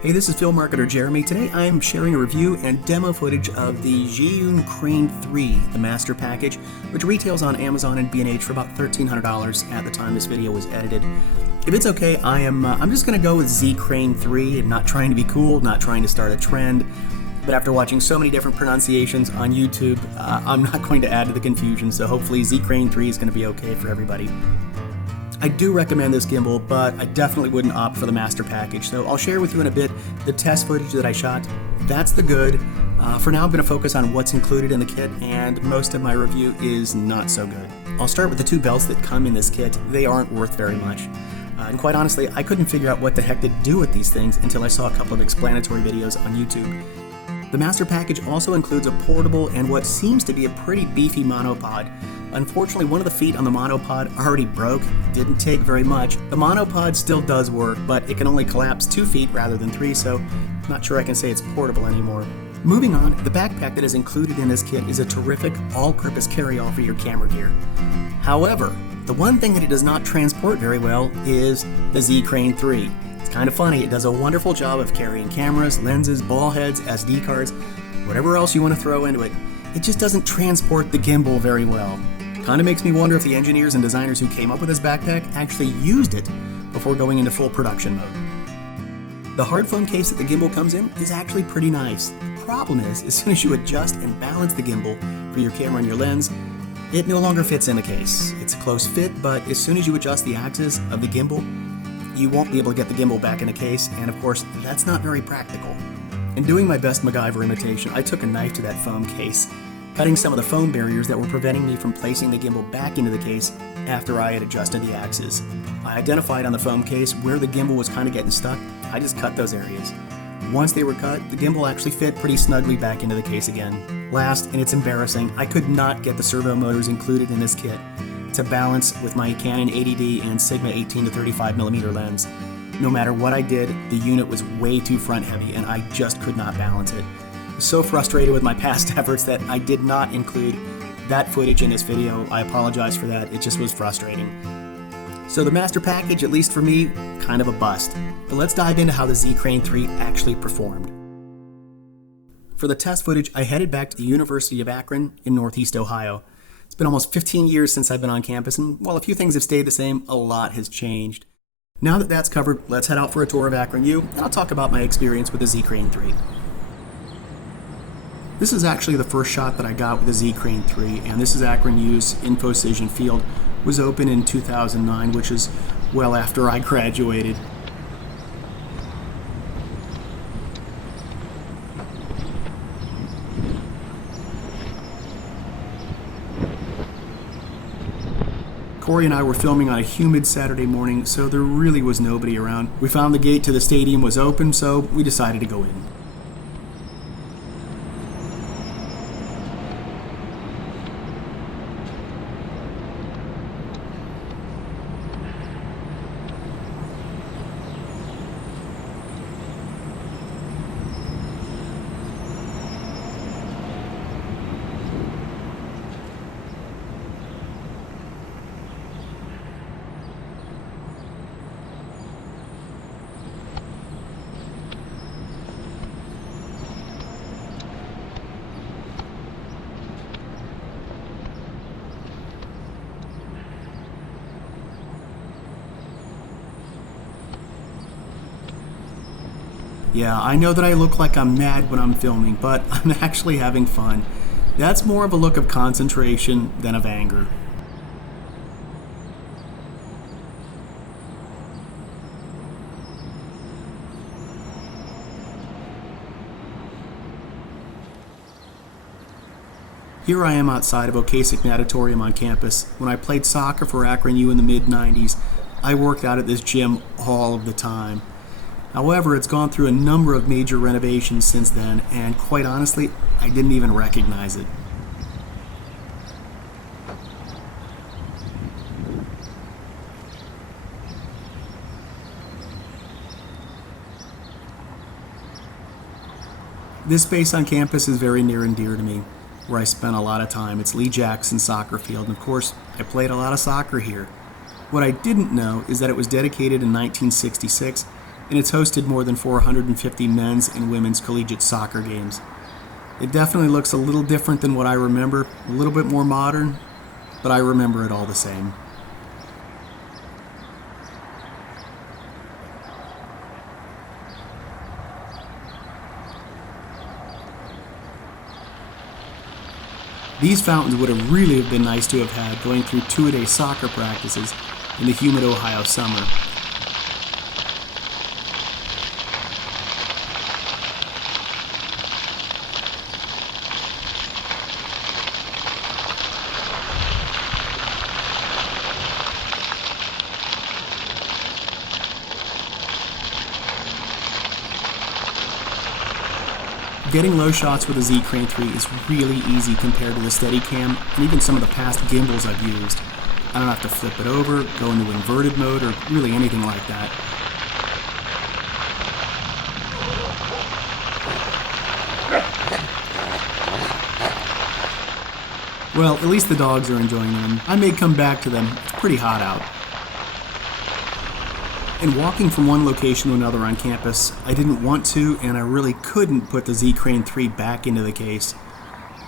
Hey, this is Film Marketer Jeremy. Today I am sharing a review and demo footage of the Zhiyun Crane 3, the Master Package, which retails on Amazon and B&H for about $1,300 at the time this video was edited. If it's okay, I'm just going to go with Z Crane 3 and not trying to be cool, not trying to start a trend. But after watching so many different pronunciations on YouTube, I'm not going to add to the confusion, so hopefully Z Crane 3 is going to be okay for everybody. I do recommend this gimbal, but I definitely wouldn't opt for the Master Package, so I'll share with you in a bit the test footage that I shot. That's the good. For now, I'm going to focus on what's included in the kit, and most of my review is not so good. I'll start with the two belts that come in this kit. They aren't worth very much. And quite honestly, I couldn't figure out what the heck to do with these things until I saw a couple of explanatory videos on YouTube. The Master Package also includes a portable and what seems to be a pretty beefy monopod. Unfortunately, one of the feet on the monopod already broke. Didn't take very much. The monopod still does work, but it can only collapse 2 feet rather than 3, so I'm not sure I can say it's portable anymore. Moving on, the backpack that is included in this kit is a terrific all-purpose carry-all for your camera gear. However, the one thing that it does not transport very well is the Z Crane 3. It's kind of funny, it does a wonderful job of carrying cameras, lenses, ball heads, SD cards, whatever else you want to throw into it. It just doesn't transport the gimbal very well. Kind of makes me wonder if the engineers and designers who came up with this backpack actually used it before going into full production mode. The hard foam case that the gimbal comes in is actually pretty nice. The problem is, as soon as you adjust and balance the gimbal for your camera and your lens, it no longer fits in the case. It's a close fit, but as soon as you adjust the axis of the gimbal, you won't be able to get the gimbal back in the case, and of course, that's not very practical. In doing my best MacGyver imitation, I took a knife to that foam case, cutting some of the foam barriers that were preventing me from placing the gimbal back into the case after I had adjusted the axis. I identified on the foam case where the gimbal was kind of getting stuck. I just cut those areas. Once they were cut, the gimbal actually fit pretty snugly back into the case again. Last, and it's embarrassing, I could not get the servo motors included in this kit to balance with my Canon 80D and Sigma 18 to 35mm lens. No matter what I did, the unit was way too front heavy and I just could not balance it. I was so frustrated with my past efforts that I did not include that footage in this video. I apologize for that, it just was frustrating. So the Master Package, at least for me, kind of a bust. But let's dive into how the Z Crane 3 actually performed. For the test footage, I headed back to the University of Akron in Northeast Ohio. It's been almost 15 years since I've been on campus, and while a few things have stayed the same, a lot has changed. Now that that's covered, let's head out for a tour of Akron U, and I'll talk about my experience with the Z Crane 3. This is actually the first shot that I got with the Z Crane 3, and this is Akron U's InfoCision field. It was open in 2009, which is well after I graduated. Corey and I were filming on a humid Saturday morning, so there really was nobody around. We found the gate to the stadium was open, so we decided to go in. Yeah, I know that I look like I'm mad when I'm filming, but I'm actually having fun. That's more of a look of concentration than of anger. Here I am outside of Ocasek Natatorium on campus. When I played soccer for Akron U in the mid-90s, I worked out at this gym all of the time. However, it's gone through a number of major renovations since then, and quite honestly, I didn't even recognize it. This space on campus is very near and dear to me, where I spent a lot of time. It's Lee Jackson Soccer Field, and of course, I played a lot of soccer here. What I didn't know is that it was dedicated in 1966 and it's hosted more than 450 men's and women's collegiate soccer games. It definitely looks a little different than what I remember, a little bit more modern, but I remember it all the same. These fountains would have really been nice to have had going through two-a-day soccer practices in the humid Ohio summer. Getting low shots with the Z Crane 3 is really easy compared to the SteadyCam and even some of the past gimbals I've used. I don't have to flip it over, go into inverted mode, or really anything like that. Well, at least the dogs are enjoying them. I may come back to them. It's pretty hot out. And walking from one location to another on campus, I didn't want to, and I really couldn't put the Z Crane 3 back into the case.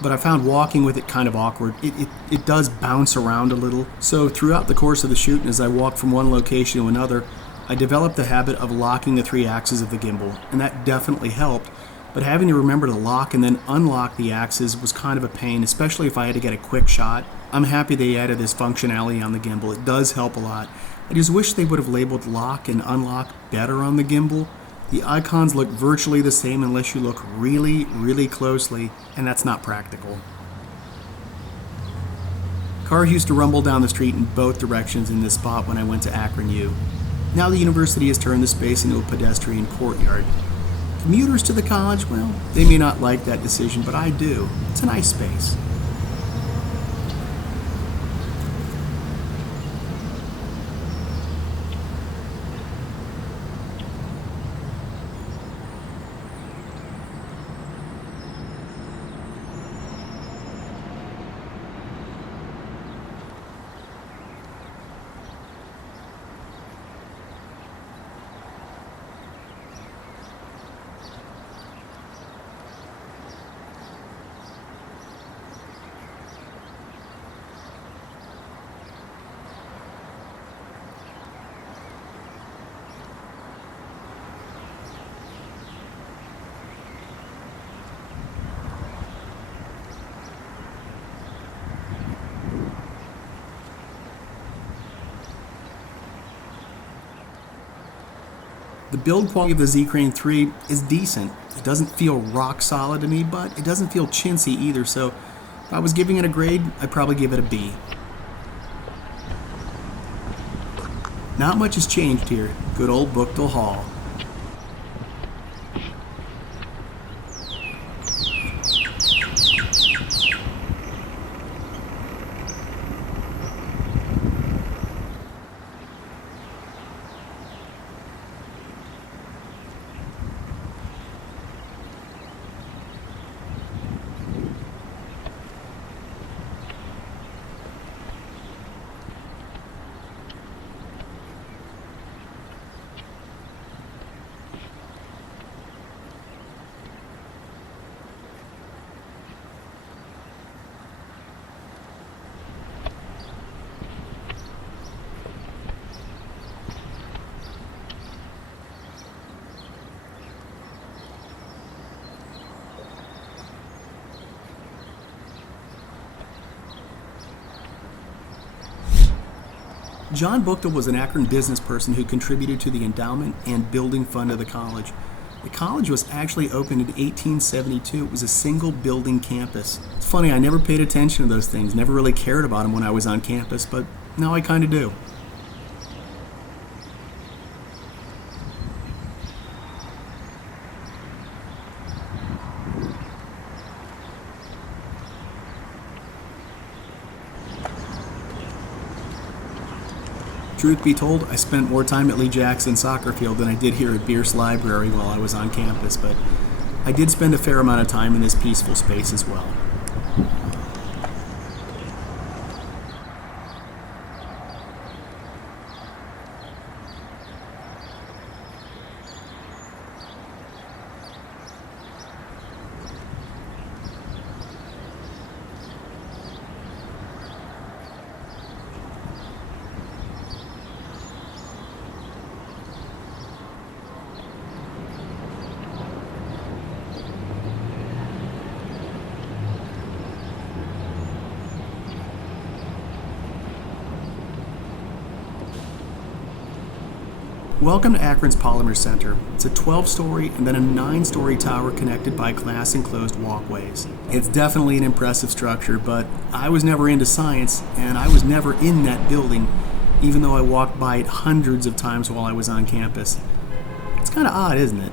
But I found walking with it kind of awkward. It does bounce around a little. So throughout the course of the shoot, and as I walked from one location to another, I developed the habit of locking the three axes of the gimbal, and that definitely helped. But having to remember to lock and then unlock the axes was kind of a pain, especially if I had to get a quick shot. I'm happy they added this functionality on the gimbal. It does help a lot. I just wish they would have labeled lock and unlock better on the gimbal. The icons look virtually the same unless you look really, really closely, and that's not practical. Cars used to rumble down the street in both directions in this spot when I went to Akron U. Now the university has turned the space into a pedestrian courtyard. Commuters to the college, well, they may not like that decision, but I do. It's a nice space. The build quality of the Z Crane 3 is decent. It doesn't feel rock solid to me, but it doesn't feel chintzy either, so if I was giving it a grade, I'd probably give it a B. Not much has changed here. Good old Bookville Hall. John Bookville was an Akron business person who contributed to the endowment and building fund of the college. The college was actually opened in 1872. It was a single building campus. It's funny, I never paid attention to those things, never really cared about them when I was on campus, but now I kind of do. Truth be told, I spent more time at Lee Jackson Soccer Field than I did here at Bierce Library while I was on campus, but I did spend a fair amount of time in this peaceful space as well. welcome to Akron's Polymer Center. It's a 12-story and then a 9-story tower connected by glass-enclosed walkways. It's definitely an impressive structure, but I was never into science, and I was never in that building, even though I walked by it hundreds of times while I was on campus. It's kind of odd, isn't it?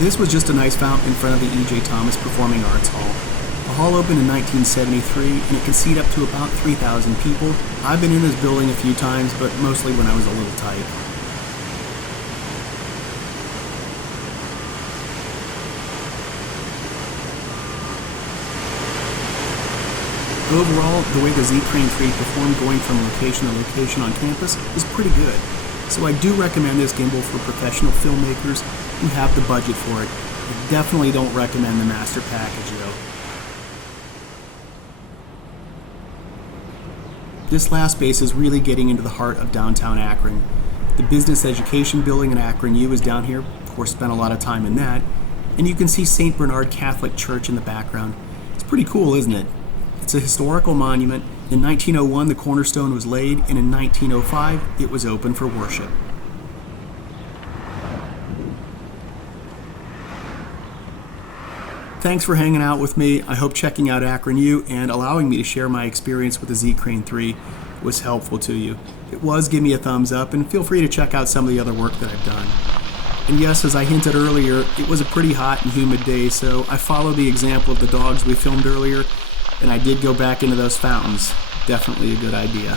This was just a nice fountain in front of the E.J. Thomas Performing Arts Hall. The hall opened in 1973, and it can seat up to about 3,000 people. I've been in this building a few times, but mostly when I was a little tight. Overall, the way the Z Crane 3 performed going from location to location on campus is pretty good. So I do recommend this gimbal for professional filmmakers who have the budget for it. I definitely don't recommend the master package though. This last space is really getting into the heart of downtown Akron. The Business Education Building in Akron U is down here. Of course, spent a lot of time in that. And you can see St. Bernard Catholic Church in the background. It's pretty cool, isn't it? It's a historical monument. In 1901, the cornerstone was laid, and in 1905, it was open for worship. Thanks for hanging out with me. I hope checking out Akron U and allowing me to share my experience with the Z Crane 3 was helpful to you. If it was, give me a thumbs up, and feel free to check out some of the other work that I've done. And yes, as I hinted earlier, it was a pretty hot and humid day, so I followed the example of the dogs we filmed earlier, and I did go back into those fountains. Definitely a good idea.